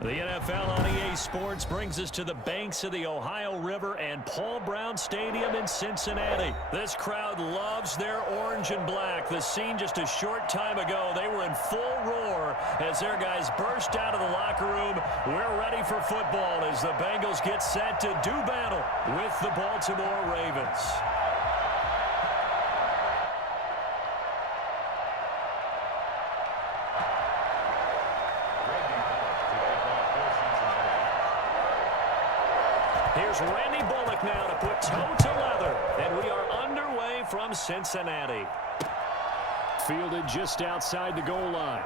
The NFL on EA Sports brings us to the banks of the Ohio River and Paul Brown Stadium in Cincinnati. This crowd loves their orange and black. The scene just a short time ago, they were in full roar as their guys burst out of the locker room. We're ready for football as the Bengals get set to do battle with the Baltimore Ravens. Here's Randy Bullock now to put toe to leather, and we are underway from Cincinnati. Fielded just outside the goal line.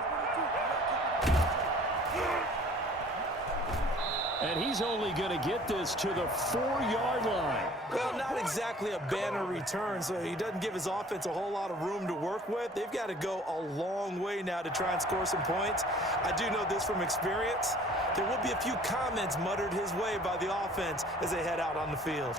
And he's only going to get this to the 4-yard line. Well, not exactly a banner return, so he doesn't give his offense a whole lot of room to work with. They've got to go a long way now to try and score some points. I do know this from experience. There will be a few comments muttered his way by the offense as they head out on the field.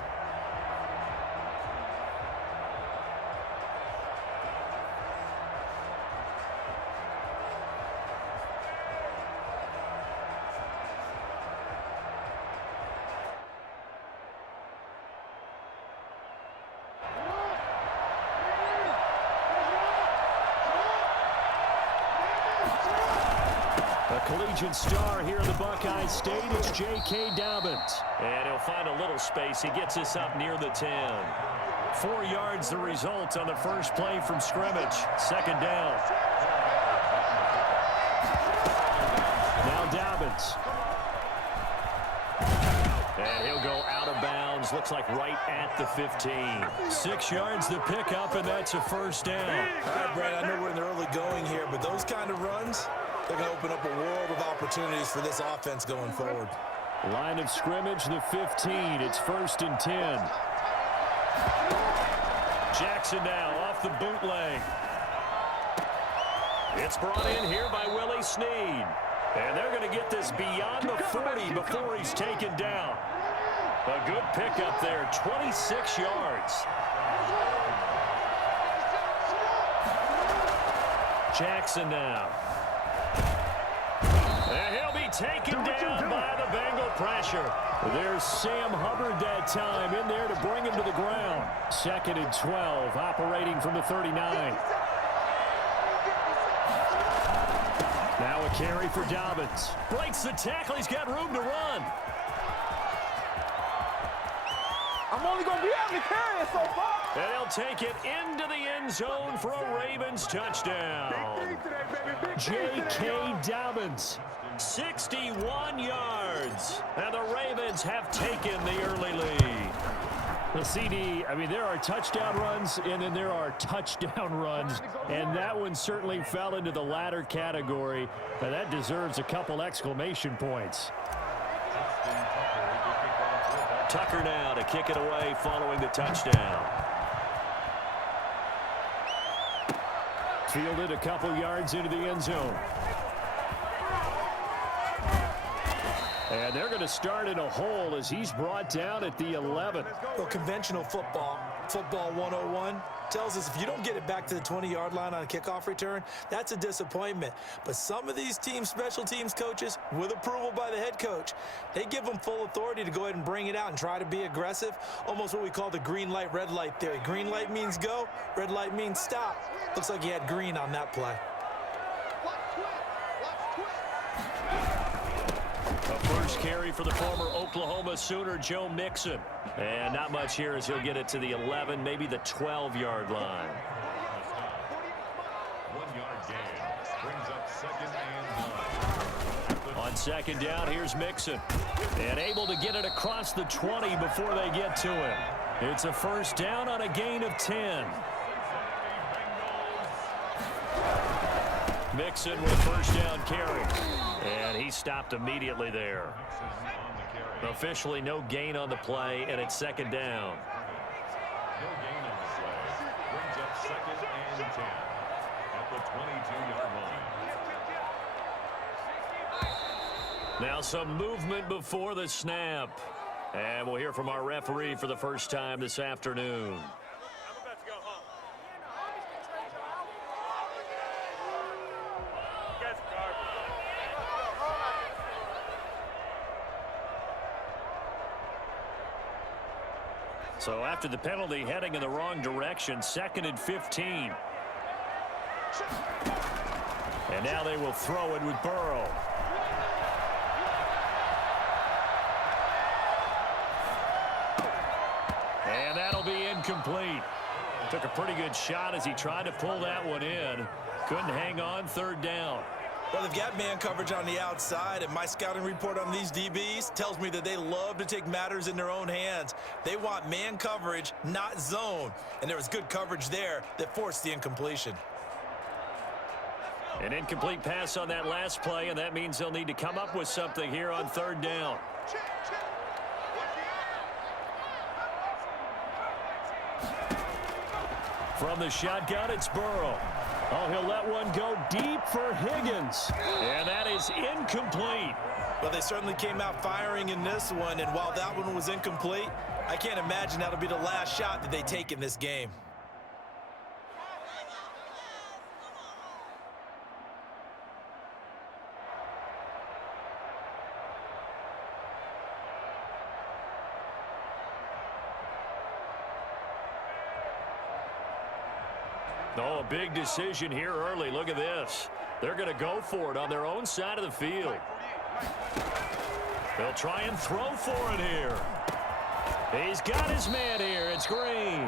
Collegiate star here in the Buckeye State, it's J.K. Dobbins. And he'll find a little space. He gets us up near the 10. 4 yards the result on the first play from scrimmage. Second down. Now Dobbins. And he'll go out of bounds. Looks like right at the 15. 6 yards the pickup, and that's a first down. All right, Brad, I know we're in the early going here, but those kind of runs, they're going to open up a world of opportunities for this offense going forward. Line of scrimmage, the 15. It's 1st and 10. Jackson now off the bootleg. It's brought in here by Willie Snead. And they're going to get this beyond the 40 before he's taken down. A good pickup there, 26 yards. Jackson now. And he'll be taken down by the Bengal pressure. There's Sam Hubbard that time in there to bring him to the ground. 2nd and 12, operating from the 39. Now a carry for Dobbins. Breaks the tackle. He's got room to run. I'm only going to be able to carry it so far. And he'll take it into the end zone for a Ravens touchdown. J.K. Dobbins, 61 yards. And the Ravens have taken the early lead. The CD, I mean, there are touchdown runs, and then there are touchdown runs. And that one certainly fell into the latter category. And that deserves a couple exclamation points. Tucker now to kick it away following the touchdown. Fielded a couple yards into the end zone. And they're going to start in a hole as he's brought down at the 11. Well, conventional football 101, tells us if you don't get it back to the 20-yard line on a kickoff return, that's a disappointment. But some of these team special teams coaches, with approval by the head coach, they give them full authority to go ahead and bring it out and try to be aggressive, almost what we call the green light, red light theory. Green light means go, red light means stop. Looks like he had green on that play. A first carry for the former Oklahoma Sooner, Joe Mixon. And not much here as he'll get it to the 11, maybe the 12-yard line. 1-yard gain brings up 2nd and 9. On 2nd down, here's Mixon. And able to get it across the 20 before they get to him. It's a first down on a gain of 10. Mixon with a first down carry. And he stopped immediately there. Officially no gain on the play, and it's 2nd down. No gain on the play. Brings up 2nd and 10 at the 22-yard line. Now some movement before the snap. And we'll hear from our referee for the first time this afternoon. So after the penalty, heading in the wrong direction, 2nd and 15. And now they will throw it with Burrow. And that'll be incomplete. Took a pretty good shot as he tried to pull that one in. Couldn't hang on, 3rd down. Well, they've got man coverage on the outside, and my scouting report on these DBs tells me that they love to take matters in their own hands. They want man coverage, not zone. And there was good coverage there that forced the incompletion. An incomplete pass on that last play, and that means they'll need to come up with something here on 3rd down. From the shotgun, it's Burrow. Oh, he'll let one go deep for Higgins. And that is incomplete. Well, they certainly came out firing in this one, and while that one was incomplete, I can't imagine that'll be the last shot that they take in this game. Oh, a big decision here early. Look at this. They're going to go for it on their own side of the field. They'll try and throw for it here. He's got his man here. It's Green.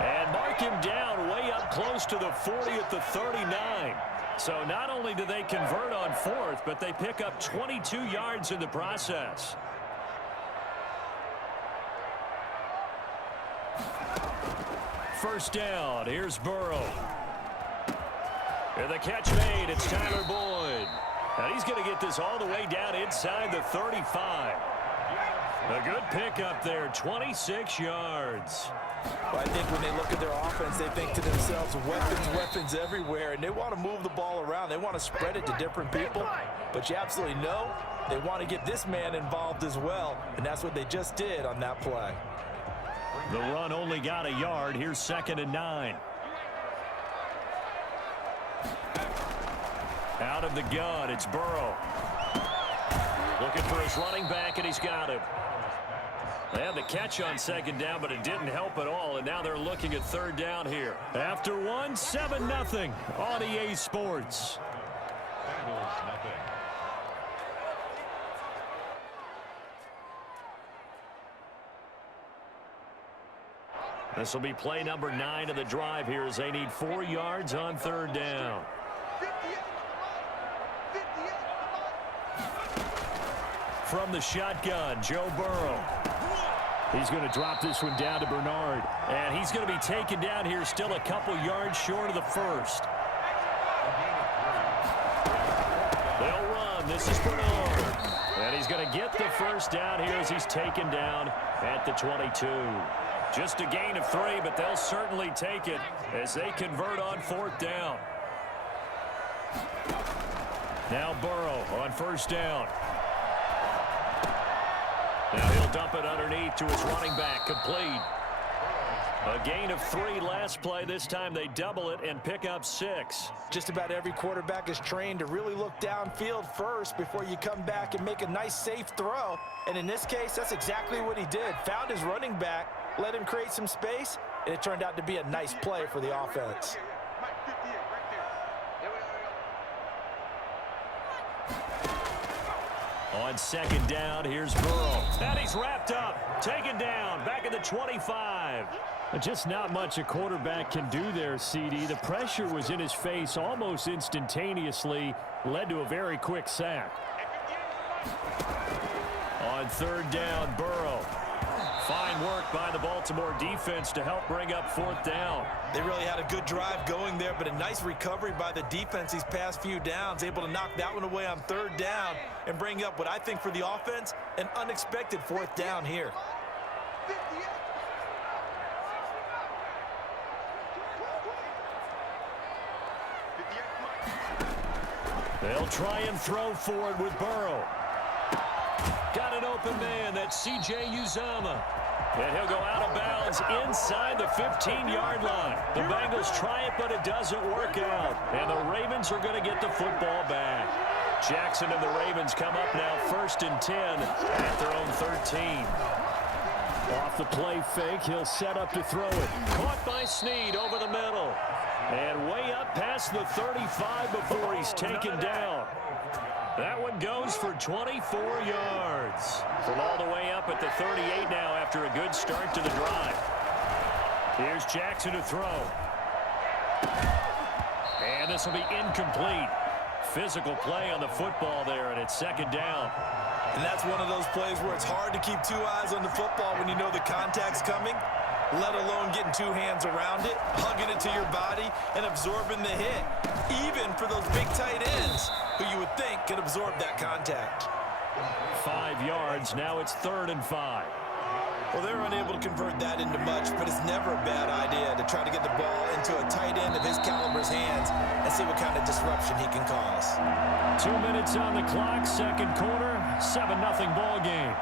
And mark him down way up close to the 40 at the 39. So not only do they convert on 4th, but they pick up 22 yards in the process. First down. Here's Burrow. And the catch made. It's Tyler Boyd. And he's going to get this all the way down inside the 35. A good pickup there. 26 yards. Well, I think when they look at their offense, they think to themselves, weapons everywhere, and they want to move the ball around. They want to spread it to different people. But you absolutely know they want to get this man involved as well, and that's what they just did on that play. The run only got a yard. Here's 2nd and 9. Out of the gun, it's Burrow. Looking for his running back, and he's got him. They had the catch on 2nd down, but it didn't help at all, and now they're looking at 3rd down here. After 1, 7-0 on EA Sports. Bengals nothing. This will be play number 9 of the drive here as they need 4 yards on 3rd down. From the shotgun, Joe Burrow. He's going to drop this one down to Bernard. And he's going to be taken down here still a couple yards short of the 1st. They'll run. This is Bernard. And he's going to get the 1st down here as he's taken down at the 22. Just a gain of 3, but they'll certainly take it as they convert on 4th down. Now Burrow on 1st down. Now he'll dump it underneath to his running back, complete. A gain of 3 last play. This time they double it and pick up 6. Just about every quarterback is trained to really look downfield first before you come back and make a nice, safe throw. And in this case, that's exactly what he did. Found his running back, let him create some space, and it turned out to be a nice play for the offense. On 2nd down, here's Burrow. And he's wrapped up, taken down, back at the 25. Just not much a quarterback can do there, CD. The pressure was in his face almost instantaneously, led to a very quick sack. On 3rd down, Burrow. Fine work by the Baltimore defense to help bring up 4th down. They really had a good drive going there, but a nice recovery by the defense these past few downs, able to knock that one away on 3rd down and bring up what I think for the offense, an unexpected 4th down here. They'll try and throw for it with Burrow. Got an open man. That's C.J. Uzomah. And he'll go out of bounds inside the 15-yard line. The Bengals try it, but it doesn't work out. And the Ravens are going to get the football back. Jackson and the Ravens come up now 1st and 10 at their own 13. Off the play fake, he'll set up to throw it. Caught by Snead over the middle. And way up past the 35 before he's taken down. That one goes for 24 yards. From all the way up at the 38 now after a good start to the drive. Here's Jackson to throw. And this will be incomplete. Physical play on the football there, and it's second down. And that's one of those plays where it's hard to keep two eyes on the football when you know the contact's coming, let alone getting two hands around it, hugging it to your body, and absorbing the hit, even for those big tight ends who you would think could absorb that contact. 5 yards. Now it's 3rd and 5. Well, they're unable to convert that into much, but it's never a bad idea to try to get the ball into a tight end of his caliber's hands and see what kind of disruption he can cause. 2 minutes on the clock, second quarter, 7-0 ball game.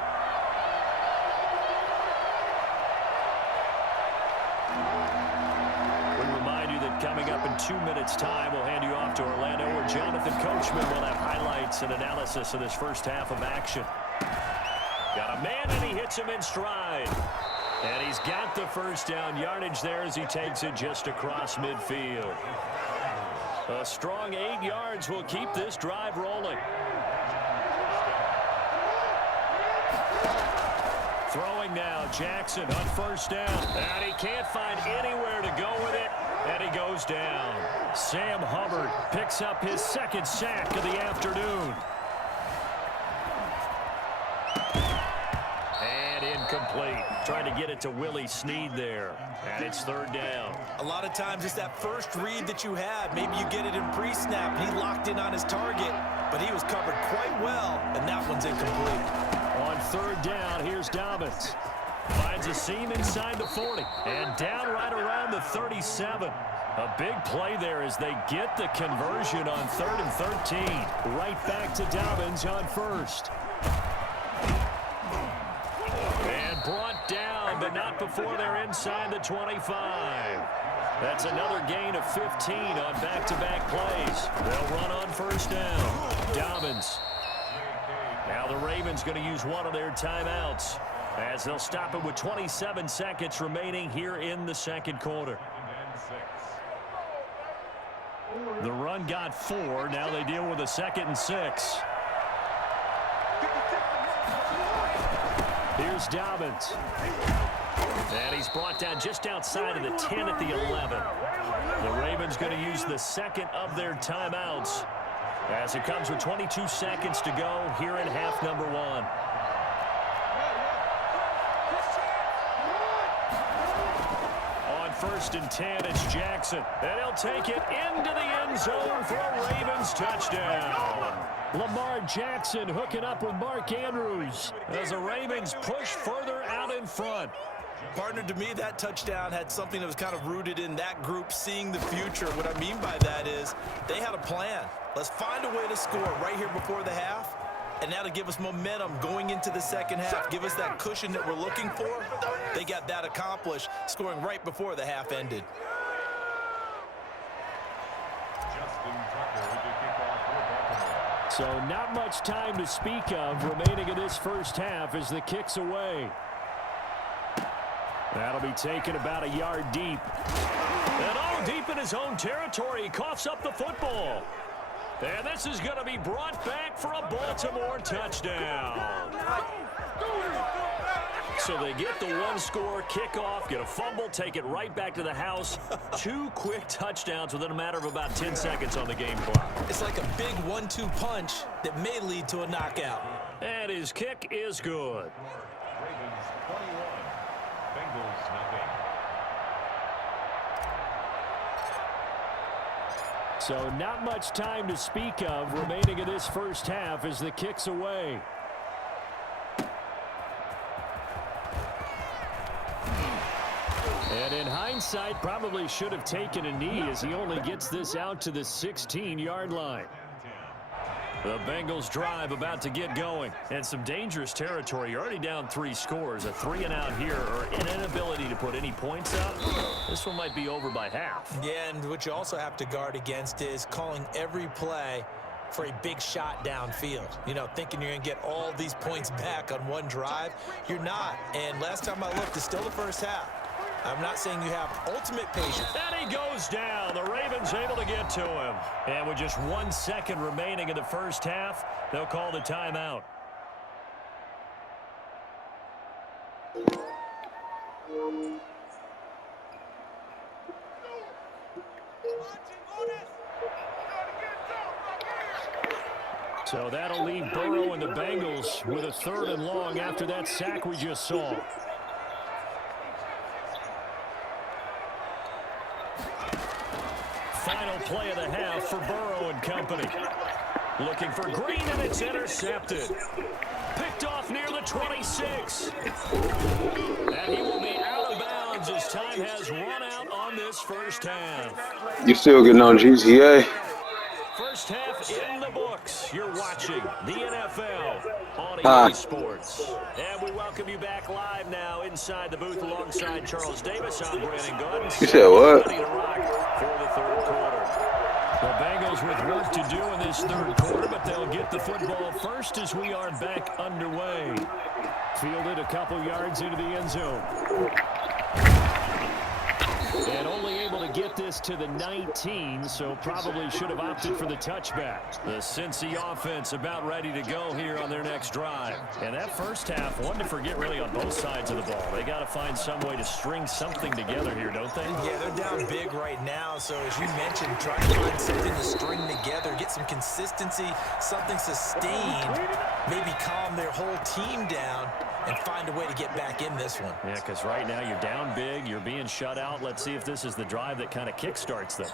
We remind you that coming up in 2 minutes' time, we'll hand you off to Orlando, where Jonathan Coachman will have highlights and analysis of this first half of action. Got a man, and he hits him in stride. And he's got the first down yardage there as he takes it just across midfield. A strong 8 yards will keep this drive rolling. Throwing now, Jackson on first down. And he can't find anywhere to go with it. And he goes down. Sam Hubbard picks up his second sack of the afternoon. Incomplete. Trying to get it to Willie Snead there. And it's 3rd down. A lot of times it's that first read that you have. Maybe you get it in pre-snap and he locked in on his target, but he was covered quite well, and that one's incomplete. On 3rd down, here's Dobbins. Finds a seam inside the 40 and down right around the 37. A big play there as they get the conversion on 3rd and 13. Right back to Dobbins on 1st. And brought down, but not before they're inside the 25. That's another gain of 15 on back-to-back plays. They'll run on first down. Dobbins. Now the Ravens going to use one of their timeouts as they'll stop it with 27 seconds remaining here in the second quarter. The run got 4. Now they deal with a 2nd and 6. Here's Dobbins. And he's brought down just outside of the 10 at the 11. The Ravens going to use the second of their timeouts as it comes with 22 seconds to go here in half number 1. On 1st and 10, it's Jackson. And he'll take it into the end zone for a Ravens touchdown. Lamar Jackson hooking up with Mark Andrews as the Ravens push further out in front. Partner, to me, that touchdown had something that was kind of rooted in that group seeing the future. What I mean by that is they had a plan. Let's find a way to score right here before the half, and that'll give us momentum going into the second half, give us that cushion that we're looking for. They got that accomplished, scoring right before the half ended. So not much time to speak of remaining in this first half as the kick's away. That'll be taken about a yard deep. And all deep in his own territory, he coughs up the football. And this is going to be brought back for a Baltimore touchdown. So they get the one-score kickoff, get a fumble, take it right back to the house. 2 quick touchdowns within a matter of about 10 seconds on the game clock. It's like a big 1-2 punch that may lead to a knockout. And his kick is good. Ravens 21, Bengals nothing. So not much time to speak of remaining in this first half as the kick's away. And in hindsight, probably should have taken a knee as he only gets this out to the 16-yard line. The Bengals drive about to get going. And some dangerous territory. You're already down 3 scores. A 3-and-out here or an inability to put any points up. This one might be over by half. Yeah, and what you also have to guard against is calling every play for a big shot downfield. You know, thinking you're going to get all these points back on one drive. You're not. And last time I looked, it's still the first half. I'm not saying you have ultimate patience. And he goes down. The Ravens able to get to him. And with just 1 second remaining in the first half, they'll call the timeout. So that'll leave Burrow and the Bengals with a 3rd and long after that sack we just saw. Final play of the half for Burrow and company. Looking for Green, and it's intercepted. Picked off near the 26. And he will be out of bounds as time has run out on this first half. You still getting on GTA? First half in the books. You're watching the NFL on EA Sports. And we welcome you back live now inside the booth alongside Charles Davis. I'm Brandon Gordon. You said what? Ready to rock for the 3rd quarter. The Bengals with work to do in this 3rd quarter, but they'll get the football first as we are back underway. Fielded a couple yards into the end zone. And only able to get this to the 19, so probably should have opted for the touchback. The Cincy offense about ready to go here on their next drive. And that first half, one to forget really on both sides of the ball. They got to find some way to string something together here, don't they? Yeah, they're down big right now, so as you mentioned, try to find something to string together, get some consistency, something sustained, maybe calm their whole team down, and find a way to get back in this one. Yeah, because right now you're down big, you're being shut out. Let's see if this is the drive that kind of kickstarts them.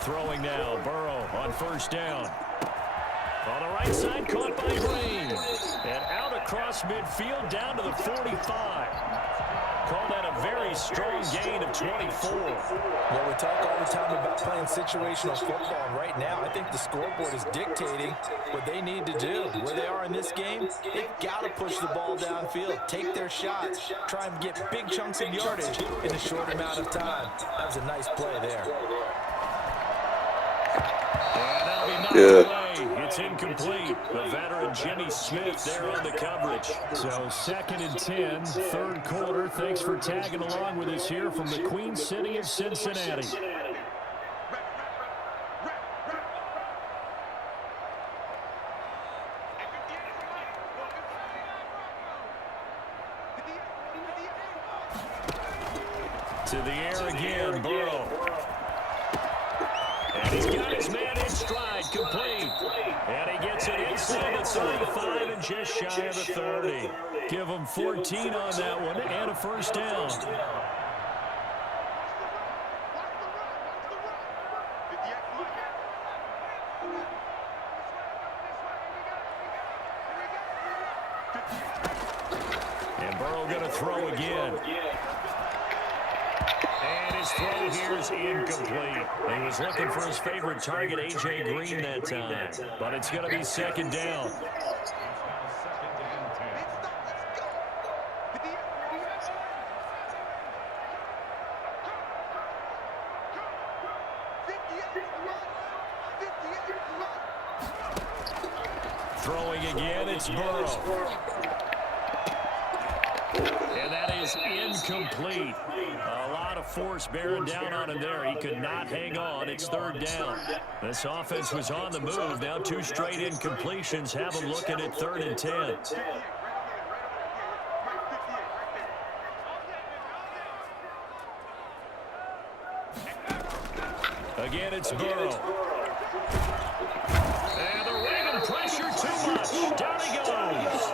Throwing now, Burrow on 1st down. On the right side, caught by Green. And out across midfield, down to the 45. Call that a very strong gain of 24. Well, we talk all the time about playing situational football. And right now, I think the scoreboard is dictating what they need to do. Where they are in this game, they've got to push the ball downfield, take their shots, try and get big chunks of yardage in a short amount of time. That was a nice play there. And that'll be knocked away. It's incomplete. The veteran Jimmy Smith there on the coverage. So 2nd and 10, 3rd quarter. Thanks for tagging along with us here from the Queen City of Cincinnati. To the air again, Burrow. And he's got his man in stride, complete. And he gets it inside the 35 and just shy of the 30. Give him 14 on that one and a 1st down. And Burrow going to throw again. And his throw here is incomplete. He was looking for his favorite target, A.J. Green, that time. But it's going to be 2nd down. Throwing again, it's Burrow. And that is incomplete. A lot of force bearing down on him there. He could not hang on. It's 3rd down. This offense was on the move. Now 2 straight incompletions have him looking at 3rd and 10. Again, it's Burrow. And the Raven pressure too much. Down he goes.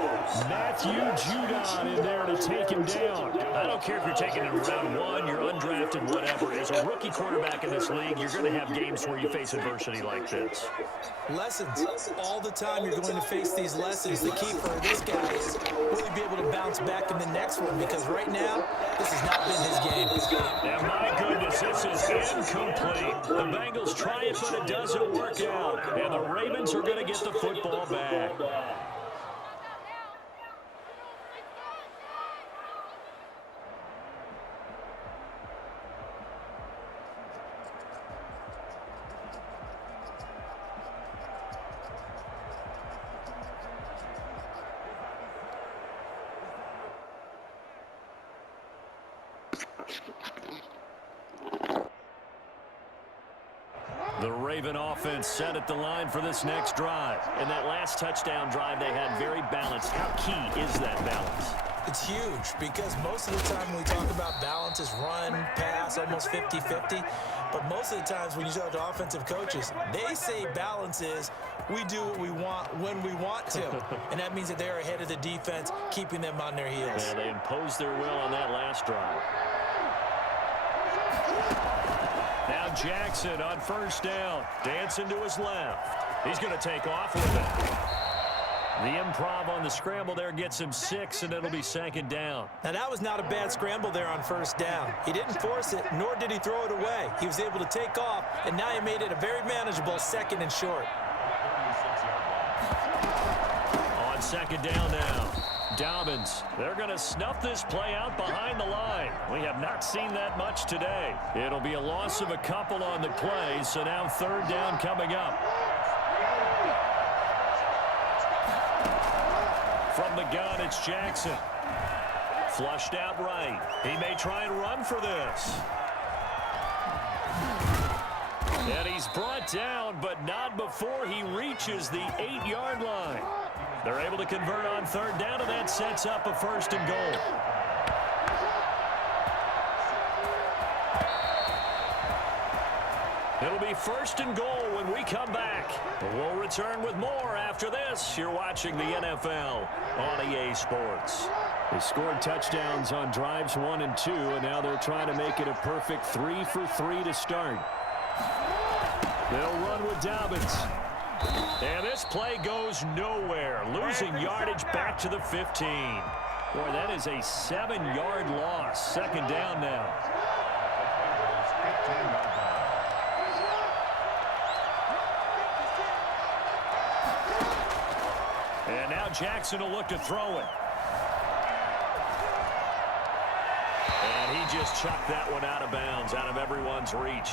Matthew Judon in there to take him down. I don't care if you're taking him round 1, you're undrafted, whatever. As a rookie quarterback in this league, you're going to have games where you face adversity like this. Lessons. All the time you're going to face these lessons. The key for this guy is will he be able to bounce back in the next one? Because right now, this has not been his game. And my goodness, this is incomplete. The Bengals try it, but it doesn't work out. And the Ravens are going to get the football back. The Raven offense set at the line for this next drive. And that last touchdown drive they had very balanced. How key is that balance? It's huge because most of the time when we talk about balance is run, pass, almost 50-50. But most of the times when you talk to offensive coaches, they say balance is we do what we want when we want to. And that means that they're ahead of the defense, keeping them on their heels. Yeah, they imposed their will on that last drive. Now Jackson on first down, dancing to his left. He's going to take off with it. The improv on the scramble there gets him 6, and it'll be second down. Now, that was not a bad scramble there on first down. He didn't force it, nor did he throw it away. He was able to take off, and now he made it a very manageable 2nd and short. On second down now, Dobbins. They're going to snuff this play out behind the line. We have not seen that much today. It'll be a loss of a couple on the play, so now third down coming up. From the gun, it's Jackson. Flushed out right. He may try and run for this. And he's brought down, but not before he reaches the 8-yard line. They're able to convert on third down, and that sets up a 1st and goal. It'll be 1st and goal when we come back. We'll return with more after this. You're watching the NFL on EA Sports. They scored touchdowns on drives 1 and 2, and now they're trying to make it a perfect 3 for 3 to start. They'll run with Dobbins. And this play goes nowhere, losing yardage back to the 15. Boy, that is a 7-yard loss. Second down now. And now Jackson will look to throw it. And he just chucked that one out of bounds, out of everyone's reach.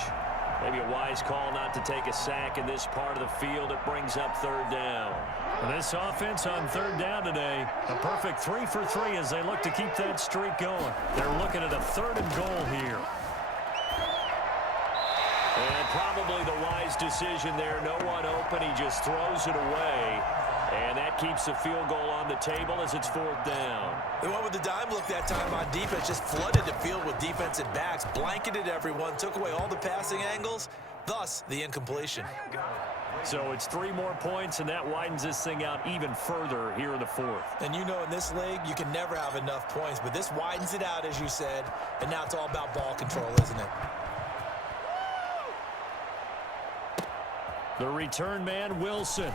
Maybe a wise call not to take a sack in this part of the field. It brings up third down. And this offense on third down today, a perfect 3 for 3 as they look to keep that streak going. They're looking at a 3rd and goal here. And probably the wise decision there. No one open. He just throws it away. And that keeps the field goal on the table as it's 4th down. They went with the dime look that time on defense, just flooded the field with defensive backs, blanketed everyone, took away all the passing angles, thus the incompletion. So it's 3 more points, and that widens this thing out even further here in the 4th. And you know in this league, you can never have enough points, but this widens it out, as you said, and now it's all about ball control, isn't it? The return man, Wilson.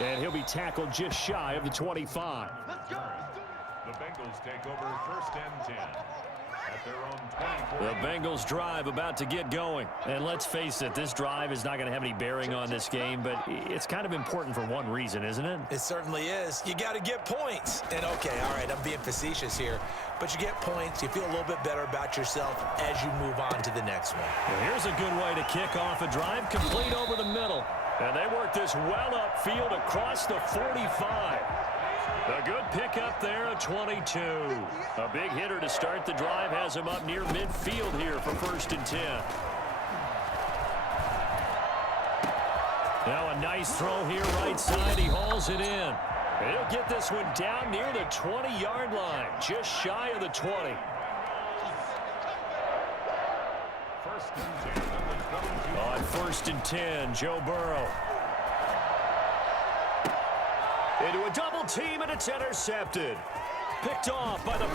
And he'll be tackled just shy of the 25. The Bengals take over 1st and 10 at their own 24. The Bengals drive about to get going. And let's face it, this drive is not going to have any bearing on this game, but it's kind of important for one reason, isn't it? It certainly is. You got to get points. And okay, all right, I'm being facetious here, but you get points, you feel a little bit better about yourself as you move on to the next one. Well, here's a good way to kick off a drive, complete over the middle. And they work this well upfield across the 45. A good pickup there at 22. A big hitter to start the drive has him up near midfield here for 1st and 10. Now a nice throw here right side. He hauls it in. And he'll get this one down near the 20-yard line, just shy of the 20. 1st and 10. On 1st and 10, Joe Burrow. Into a double team, and it's intercepted. Picked off by the...